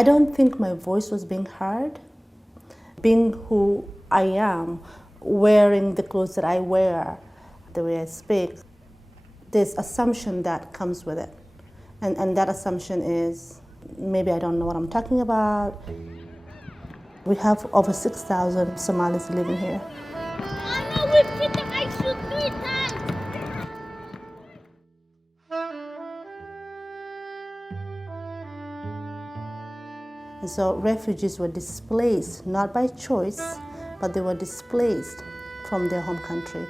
I don't think my voice was being heard. Being who I am, wearing the clothes that I wear, the way I speak, there's assumption that comes with it. And that assumption is, maybe I don't know what I'm talking about. We have over 6,000 Somalis living here. And so refugees were displaced, not by choice, but they were displaced from their home country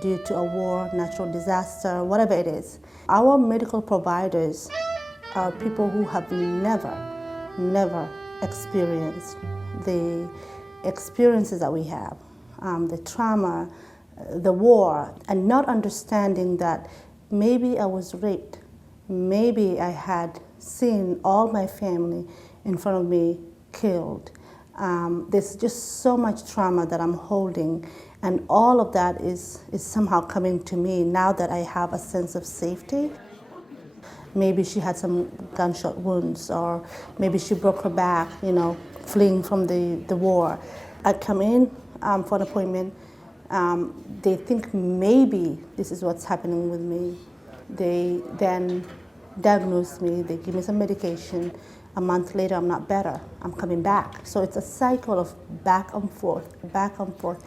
due to a war, natural disaster, whatever it is. Our medical providers are people who have never experienced the experiences that we have, the trauma, the war, and not understanding that maybe I was raped, maybe I had seen all my family in front of me killed. There's just so much trauma that I'm holding, and all of that is somehow coming to me now that I have a sense of safety. Maybe she had some gunshot wounds, or maybe she broke her back, fleeing from the war. I come in for an appointment. They think maybe this is what's happening with me. They then diagnose me, they give me some medication. A month later, I'm not better. I'm coming back. So it's a cycle of back and forth, back and forth.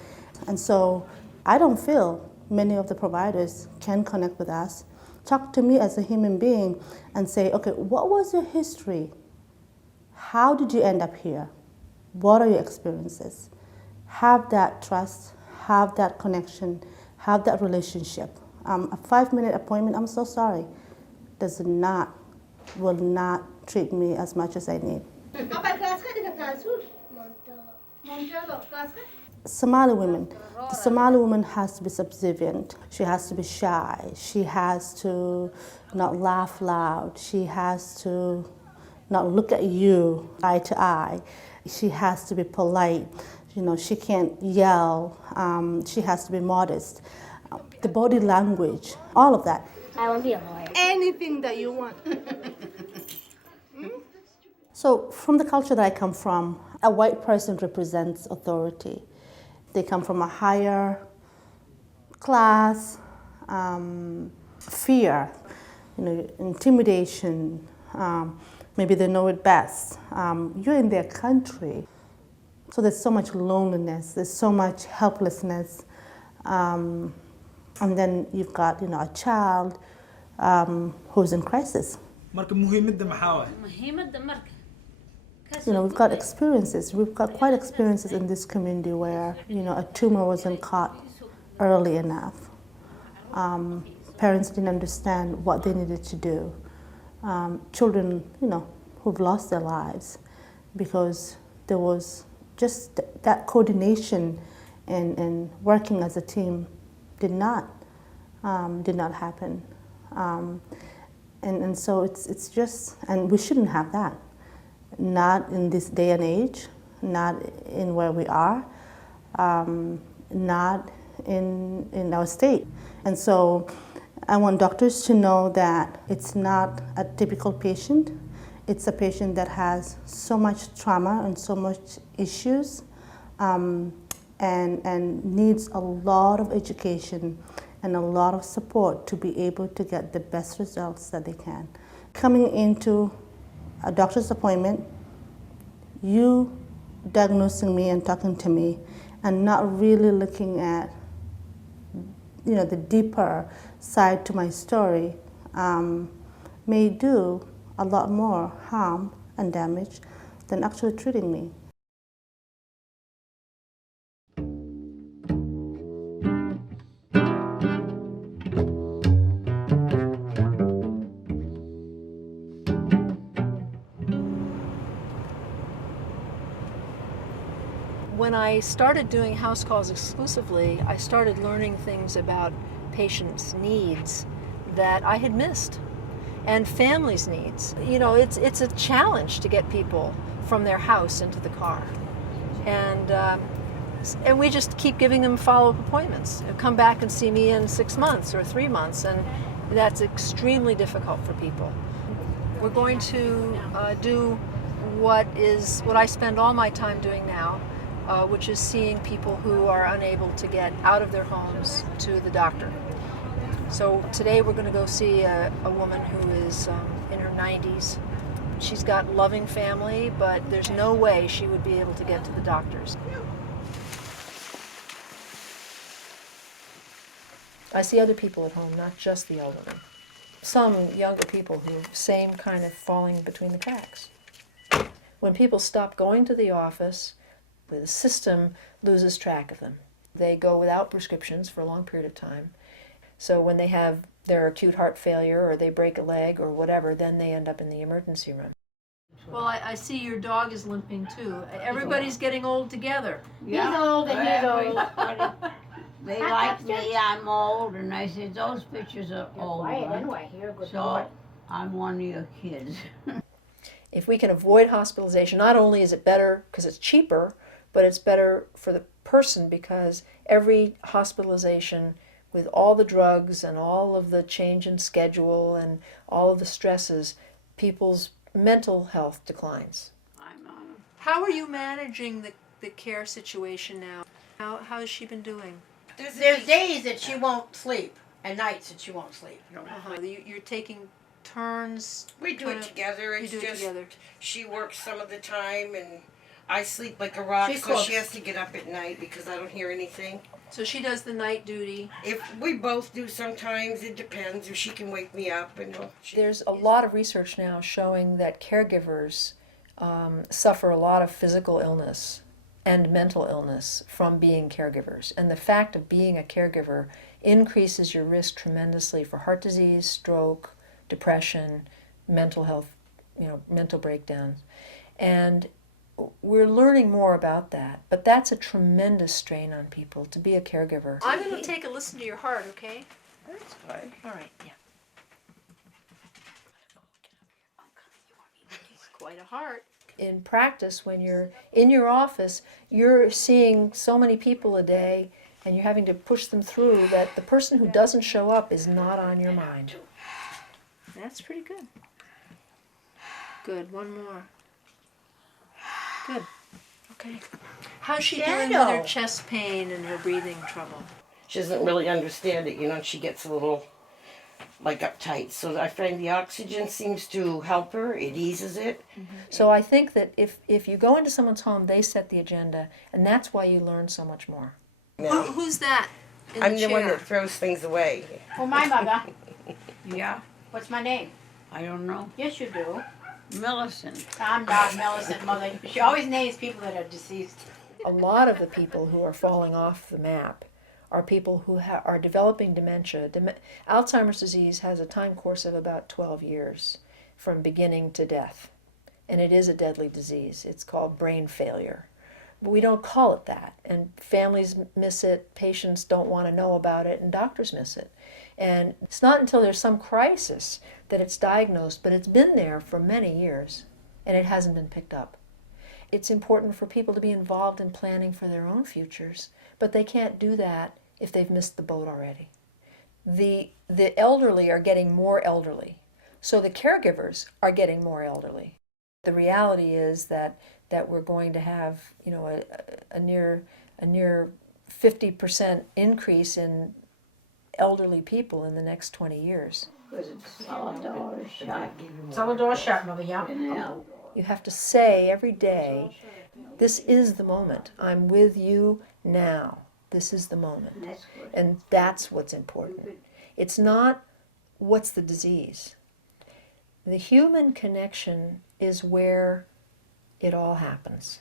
And so I don't feel many of the providers can connect with us, talk to me as a human being and say, okay, what was your history? How did you end up here? What are your experiences? Have that trust, have that connection, have that relationship. A 5-minute appointment, I'm so sorry, will not treat me as much as I need. Somali women. The Somali woman has to be subservient. She has to be shy. She has to not laugh loud. She has to not look at you eye to eye. She has to be polite. She can't yell. She has to be modest. The body language, all of that. I want to be a lawyer. Anything that you want. So from the culture that I come from, a white person represents authority. They come from a higher class, fear, intimidation. Maybe they know it best. You're in their country, so there's so much loneliness. There's so much helplessness, and then you've got a child who's in crisis. We've got experiences. We've got quite experiences in this community where, a tumor wasn't caught early enough. Parents didn't understand what they needed to do. Children, who've lost their lives because there was just that coordination and working as a team did not happen. And so it's just, and we shouldn't have that. Not in this day and age, not in where we are, not in our state. And so I want doctors to know that it's not a typical patient. It's a patient that has so much trauma and so much issues, and needs a lot of education and a lot of support to be able to get the best results that they can. Coming into a doctor's appointment, you diagnosing me and talking to me and not really looking at the deeper side to my story may do a lot more harm and damage than actually treating me. When I started doing house calls exclusively, I started learning things about patients' needs that I had missed, and families' needs. It's a challenge to get people from their house into the car. And we just keep giving them follow-up appointments. Come back and see me in 6 months or 3 months, and that's extremely difficult for people. We're going to do what I spend all my time doing now, which is seeing people who are unable to get out of their homes to the doctor. So today we're going to go see a woman who is in her 90s. She's got loving family, but there's no way she would be able to get to the doctors. I see other people at home, not just the elderly. Some younger people who are same kind of falling between the cracks. When people stop going to the office, the system loses track of them. They go without prescriptions for a long period of time. So when they have their acute heart failure or they break a leg or whatever, then they end up in the emergency room. Well, I see your dog is limping too. Everybody's getting old together. Yeah. He's old and he's old. They like me, I'm old, and I said, those pictures are old. Quiet anyway, you're a good boy. So I'm one of your kids. If we can avoid hospitalization, not only is it better because it's cheaper, but it's better for the person because every hospitalization with all the drugs and all of the change in schedule and all of the stresses, people's mental health declines. How are you managing the care situation now? How has she been doing? There's days that she won't sleep and nights that she won't sleep. You're taking turns? We do it together. It's You do it just together. she works some of the time and I sleep like a rock, She so she cooks. has to get up at night because I don't hear anything. So she does the night duty. If we both do sometimes, it depends. If she can wake me up and There's a lot of research now showing that caregivers suffer a lot of physical illness and mental illness from being caregivers. And the fact of being a caregiver increases your risk tremendously for heart disease, stroke, depression, mental health, mental breakdowns. And we're learning more about that, but that's a tremendous strain on people to be a caregiver. I'm going to take a listen to your heart, okay? that's fine. All right, yeah. It's quite a heart. In practice, when you're in your office, you're seeing so many people a day and you're having to push them through that the person who doesn't show up is not on your mind. That's pretty good. Good, one more. Good. Okay. How's she doing with her chest pain and her breathing trouble? She doesn't really understand it, and she gets a little uptight. So I find the oxygen seems to help her. It eases it. Mm-hmm. So I think that if you go into someone's home, they set the agenda, and that's why you learn so much more. Yeah. Who's that in I'm the the chair? one that throws things away. Oh, my mother. Yeah, What's my name? I don't know. Yes, you do. Millicent. I'm not Millicent, mother. She always names people that are deceased. A lot of the people who are falling off the map are people who are developing dementia. Alzheimer's disease has a time course of about 12 years from beginning to death. And it is a deadly disease. It's called brain failure. But we don't call it that. And families miss it, patients don't want to know about it, and doctors miss it. And it's not until there's some crisis that it's diagnosed, but it's been there for many years, and it hasn't been picked up. It's important for people to be involved in planning for their own futures, but they can't do that if they've missed the boat already. The elderly are getting more elderly, so the caregivers are getting more elderly. The reality is that we're going to have, a near 50% increase in elderly people in the next 20 years. Cellar door shut, mother, yeah. You have to say every day, this is the moment. I'm with you now. This is the moment. And that's what's important. It's not what's the disease. The human connection is where it all happens.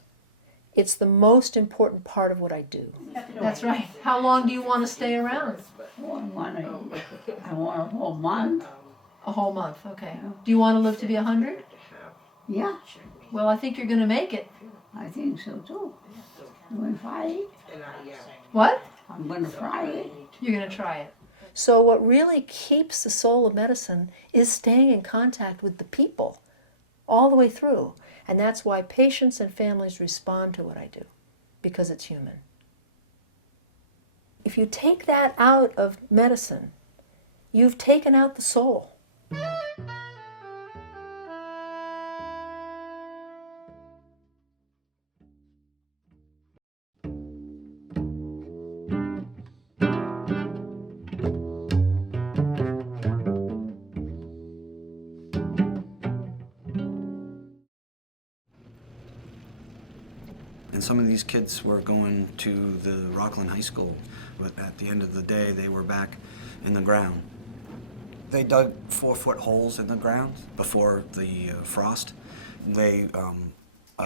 It's the most important part of what I do. That's right. How long do you want to stay around? I want a whole month. A whole month, okay. Do you want to live to be 100? Yeah, Well, I think you're going to make it. I think so too. I'm going to try it. What? I'm going to try it. You're going to try it. So what really keeps the soul of medicine is staying in contact with the people all the way through. And that's why patients and families respond to what I do, because it's human. If you take that out of medicine, you've taken out the soul. And some of these kids were going to the Rockland High School, but at the end of the day, they were back in the ground. They dug 4-foot holes in the ground before the frost. They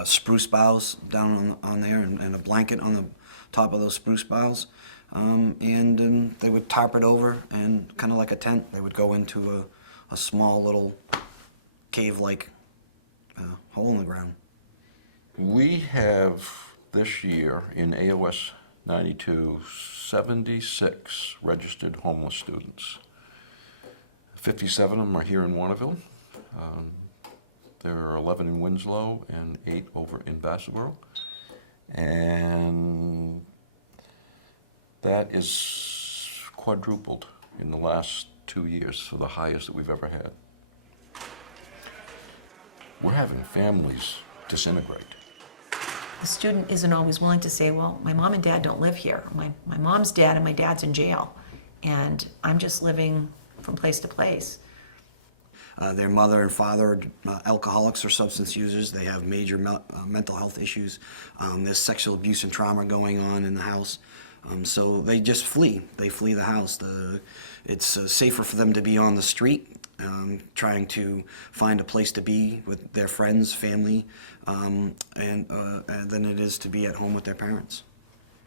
spruce boughs down on there and a blanket on the top of those spruce boughs. And they would tarp it over, and kind of like a tent, they would go into a small little cave-like hole in the ground. We have this year in AOS 92 76 registered homeless students. 57 of them are here in Warnerville. There are 11 in Winslow and 8 over in Vassarboro. And that is quadrupled in the last 2 years, so the highest that we've ever had. We're having families disintegrate. The student isn't always willing to say, well, my mom and dad don't live here. My mom's dead and my dad's in jail, and I'm just living from place to place. Their mother and father are alcoholics or substance users. They have major mental health issues. There's sexual abuse and trauma going on in the house. So they just flee. They flee the house. It's safer for them to be on the street, trying to find a place to be with their friends, family, and than it is to be at home with their parents.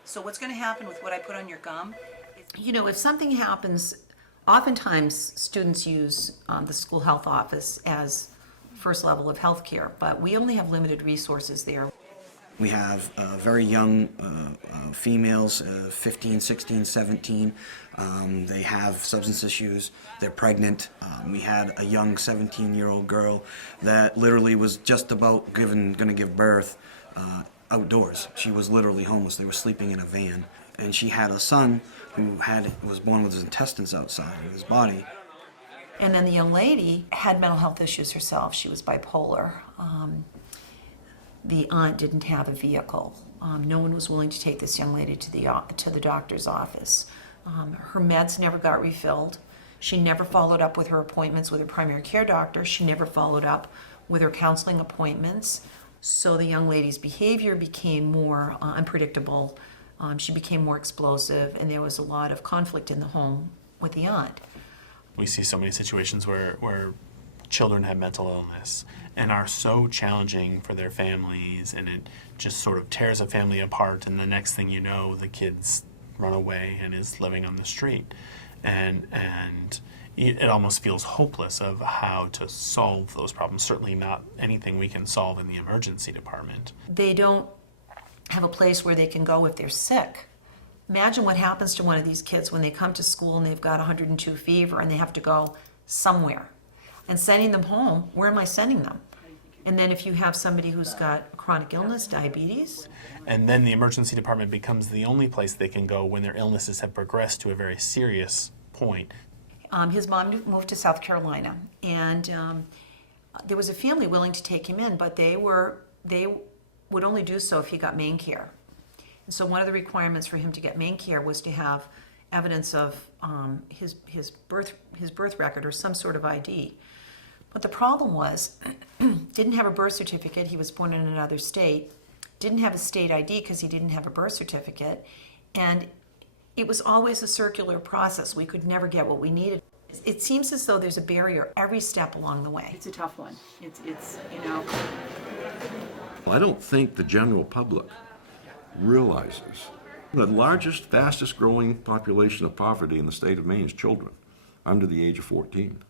So what's going to happen with what I put on your gum? You know, if something happens, oftentimes students use the school health office as first level of health care, but we only have limited resources there. We have very young females, 15, 16, 17. They have substance issues. They're pregnant. We had a young 17-year-old girl that literally was just about going to give birth outdoors. She was literally homeless. They were sleeping in a van. And she had a son who was born with his intestines outside of his body. And then the young lady had mental health issues herself. She was bipolar. The aunt didn't have a vehicle. No one was willing to take this young lady to the doctor's office. Her meds never got refilled. She never followed up with her appointments with her primary care doctor. She never followed up with her counseling appointments. So the young lady's behavior became more unpredictable. She became more explosive, and there was a lot of conflict in the home with the aunt. We see so many situations where children have mental illness and are so challenging for their families, and it just sort of tears a family apart, and the next thing you know, the kid's run away and is living on the street. And it almost feels hopeless of how to solve those problems, certainly not anything we can solve in the emergency department. They don't have a place where they can go if they're sick. Imagine what happens to one of these kids when they come to school and they've got 102 fever and they have to go somewhere. And sending them home, where am I sending them? And then if you have somebody who's got chronic illness, diabetes. And then the emergency department becomes the only place they can go when their illnesses have progressed to a very serious point. His mom moved to South Carolina, and there was a family willing to take him in, but they would only do so if he got main care. And so one of the requirements for him to get main care was to have evidence of his birth record or some sort of ID. But the problem was, didn't have a birth certificate. He was born in another state. Didn't have a state ID because he didn't have a birth certificate. And it was always a circular process. We could never get what we needed. It seems as though there's a barrier every step along the way. It's a tough one. It's you know. I don't think the general public realizes the largest, fastest growing population of poverty in the state of Maine is children under the age of 14.